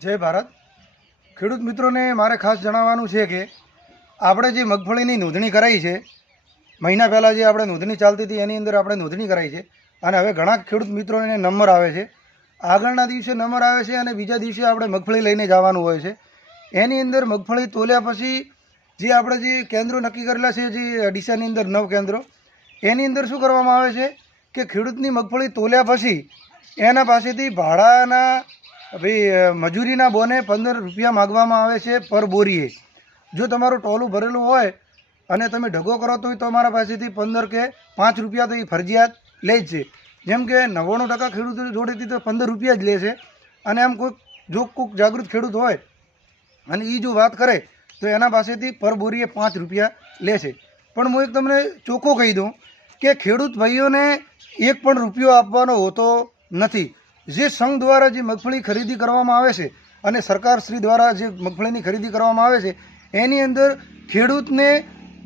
જય ભારત. ખેડૂત મિત્રોને મારે ખાસ જણાવવાનું છે કે, આપણે જે મગફળીની નોંધણી કરાવી છે, મહિના પહેલાં જે આપણે નોંધણી ચાલતી હતી, એની અંદર આપણે નોંધણી કરાઈ છે. અને હવે ઘણા ખેડૂત મિત્રોને નંબર આવે છે. આગળના દિવસે નંબર આવે છે અને બીજા દિવસે આપણે મગફળી લઈને જવાનું હોય છે. એની અંદર મગફળી તોલ્યા પછી જે આપણે જે કેન્દ્રો નક્કી કરેલા છે, જે ડીસાની અંદર નવ કેન્દ્રો, એની અંદર શું કરવામાં આવે છે કે ખેડૂતની મગફળી તોલ્યા પછી એના પાસેથી ભાડાના ભાઈ મજૂરીના બોને પંદર રૂપિયા માગવામાં આવે છે પર બોરીએ. જો તમારું ટોલું ભરેલું હોય અને તમે ઢગો કરો તો તમારા પાસેથી પંદર કે પાંચ રૂપિયા તો એ ફરજિયાત લે જ છે. જેમ કે નવ્વાણું ટકા ખેડૂતો જોડેથી તો પંદર રૂપિયા જ લે છે. અને આમ કોઈક, જો કોઈક જાગૃત ખેડૂત હોય અને એ જો વાત કરે તો એના પાસેથી પર બોરીએ પાંચ રૂપિયા લે છે. પણ હું એક તમને ચોખ્ખો કહી દઉં કે ખેડૂત ભાઈઓને એક પણ રૂપિયો આપવાનો હોતો નથી. જે સંઘ દ્વારા જે મગફળી ખરીદી કરવામાં આવે છે અને સરકાર શ્રી દ્વારા જે મગફળીની ખરીદી કરવામાં આવે છે, એની અંદર ખેડૂતને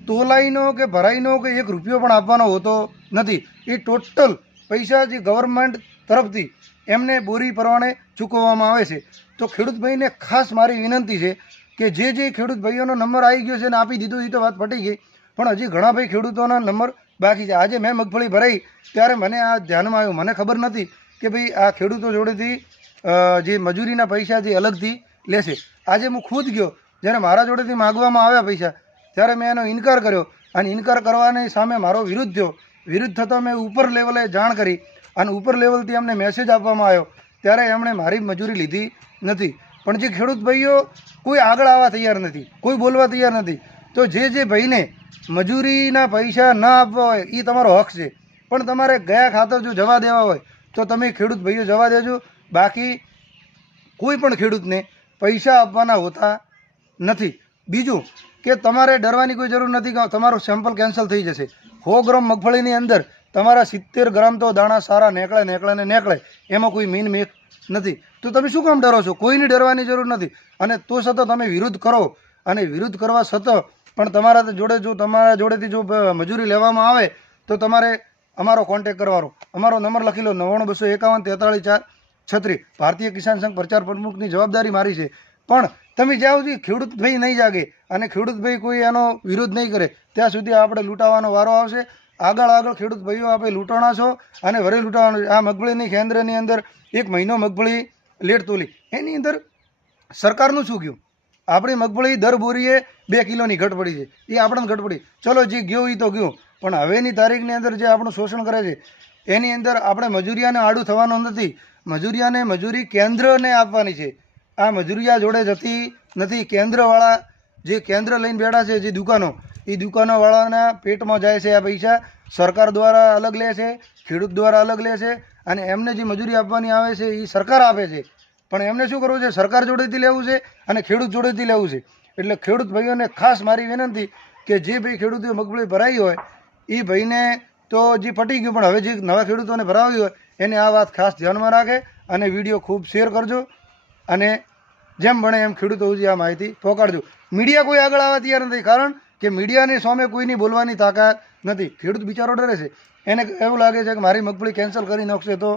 તોલાઈનો કે ભરાઈનો કે એક રૂપિયો પણ આપવાનો હોતો નથી. એ ટોટલ પૈસા જે ગવર્મેન્ટ તરફથી એમને બોરી પ્રમાણે ચૂકવવામાં આવે છે. તો ખેડૂત ભાઈને ખાસ મારી વિનંતી છે કે જે જે ખેડૂત ભાઈઓનો નંબર આવી ગયો છે અને આપી દીધો એ તો વાત પટી ગઈ. પણ હજી ઘણા ભાઈ ખેડૂતોના નંબર બાકી છે. આજે મેં મગફળી ભરાઈ, ત્યારે મને આ ધ્યાનમાં આવ્યું. મને ખબર નથી કે ભાઈ આ ખેડૂતો જોડેથી જે મજૂરીના પૈસા જે અલગથી લેશે. આજે હું ખુદ ગયો, જ્યારે મારા જોડેથી માગવામાં આવ્યા પૈસા, ત્યારે મેં એનો ઇનકાર કર્યો. અને ઇનકાર કરવાની સામે મારો વિરુદ્ધ થયો. વિરુદ્ધ થતાં મેં ઉપર લેવલે જાણ કરી અને ઉપર લેવલથી અમને મેસેજ આપવામાં આવ્યો. ત્યારે એમણે મારી મજૂરી લીધી નથી. પણ જે ખેડૂત ભાઈઓ કોઈ આગળ આવવા તૈયાર નથી, કોઈ બોલવા તૈયાર નથી, તો જે જે ભાઈને મજૂરીના પૈસા ન આપવા હોય એ તમારો હક છે. પણ તમારે ગયા ખાતર જો જવા દેવા હોય તો તમે ખેડૂત ભાઈઓ જવા દેજો. બાકી કોઈ પણ ખેડૂતને પૈસા આપવાના હોતા નથી. બીજું કે તમારે ડરવાની કોઈ જરૂર નથી કે તમારું સેમ્પલ કેન્સલ થઈ જશે. સો ગ્રામ મગફળીની અંદર તમારા સિત્તેર ગ્રામ તો દાણા સારા નીકળે નીકળે ને નીકળે. એમાં કોઈ મીન મેક નથી. તો તમે શું કામ ડરો છો? કોઈની ડરવાની જરૂર નથી. અને તો છતાં તમે વિરુદ્ધ કરો. અને વિરુદ્ધ કરવા છતાં પણ તમારા જોડે જો તમારા જોડેથી જો મજૂરી લેવામાં આવે તો તમારે અમારો કોન્ટેક કરવાનો. અમારો નંબર લખી લો, નવ્વાણું, બસો એકાવન, તેતાળીસ, ચાર, છત્રીસ. ભારતીય કિસાન સંઘ પ્રચાર પ્રમુખની જવાબદારી મારી છે. પણ તમે જ્યાં સુધી ખેડૂતભાઈ નહીં જાગે અને ખેડૂતભાઈ કોઈ એનો વિરોધ નહીં કરે, ત્યાં સુધી આપણે લૂંટાવાનો વારો આવશે. આગળ આગળ ખેડૂત ભાઈઓ આપણે લૂંટાણા છો અને વરે લૂંટાવાનો આ મગફળીની કેન્દ્રની અંદર એક મહિનો મગફળી લેટ તોલી. એની અંદર સરકારનું શું ગયું આપણી મગફળી દર બોરીએ બે કિલોની ઘટ પડી છે. એ આપણને ઘટ પડી. ચલો જે ગયો એ તો ગયો. પણ હવેની તારીખની અંદર જે આપણું શોષણ કરે છે, એની અંદર આપણે મજૂરિયાને આડું થવાનું નથી. મજૂરિયાને મજૂરી કેન્દ્રને આપવાની છે. આ મજૂરિયા જોડે જતી નથી. કેન્દ્રવાળા, જે કેન્દ્ર લઈને બેઠા છે, જે દુકાનો, એ દુકાનોવાળાના પેટમાં જાય છે આ પૈસા. સરકાર દ્વારા અલગ લે છે, ખેડૂત દ્વારા અલગ લે છે, અને એમને જે મજૂરી આપવાની આવે છે, એ સરકાર આપે છે. પણ એમને શું કરવું છે? સરકાર જોડેથી લેવું છે અને ખેડૂત જોડેથી લેવું છે. એટલે ખેડૂત ભાઈઓને ખાસ મારી વિનંતી કે જે ભાઈ ખેડૂતોએ મગફળી ભરાઈ હોય એ ભાઈને તો જે પટી ગયું, પણ હવે જે નવા ખેડૂતોને ભરાવ્યું હોય, એને આ વાત ખાસ ધ્યાનમાં રાખે અને વીડિયો ખૂબ શેર કરજો અને જેમ ભણે એમ ખેડૂતો સુધી આ માહિતી પહોંચાડજો. મીડિયા કોઈ આગળ આવવા તૈયાર નથી, કારણ કે મીડિયાની સામે કોઈની બોલવાની તાકાત નથી. ખેડૂત બિચારો ડરે છે. એને એવું લાગે છે કે મારી મગફળી કેન્સલ કરી નાખશે તો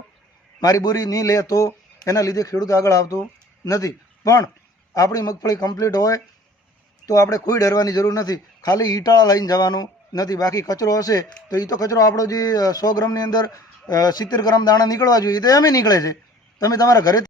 મારી બોરી નહીં લે તો એના લીધે ખેડૂત આગળ આવતો નથી. પણ આપણી મગફળી કમ્પ્લીટ હોય તો આપણે કોઈ ડરવાની જરૂર નથી. ખાલી ઈટાળા લઈને જવાનું નથી, બાકી કચરો હશે તો એ તો કચરો આપણો જે સો ગ્રામની અંદર સિત્તેર ગ્રામ દાણા નીકળવા જોઈએ તો એમ નીકળે છે. તમે તમારા ઘરે